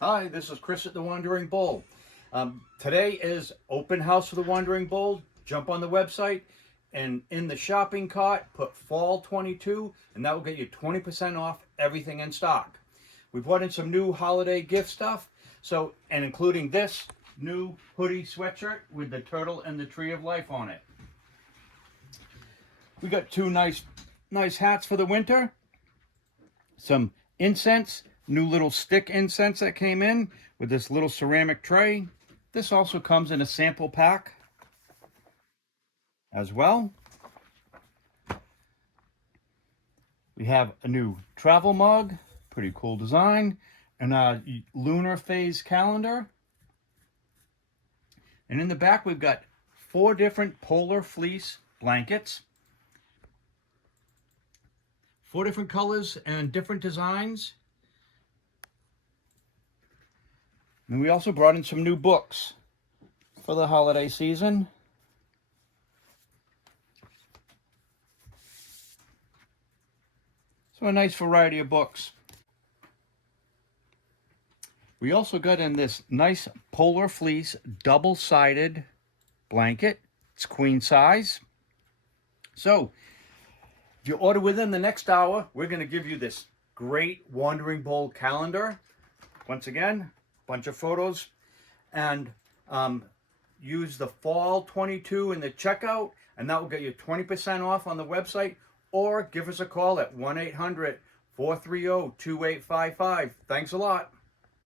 Hi, this is Chris at the Wandering Bull. Today is open house for the Wandering Bull. Jump on the website and in the shopping cart put Fall 22 and that will get you 20% off everything in stock. We brought in some new holiday gift stuff, and including this new hoodie sweatshirt with the turtle and the tree of life on it. We got two nice hats for the winter. Some incense, new little stick incense that came in with this little ceramic tray. This also comes in a sample pack as well. We have a new travel mug, pretty cool design, and a lunar phase calendar. And in the back we've got 4 different polar fleece blankets. 4 different colors and different designs. And we also brought in some new books for the holiday season. So a nice variety of books. We also got in this nice polar fleece double-sided blanket. It's queen size. So if you order within the next hour, we're going to give you this great Wandering Bull calendar. Once again, bunch of photos, and use the Fall 22 in the checkout, and that will get you 20% off on the website, or give us a call at 1-800-430-2855. Thanks a lot.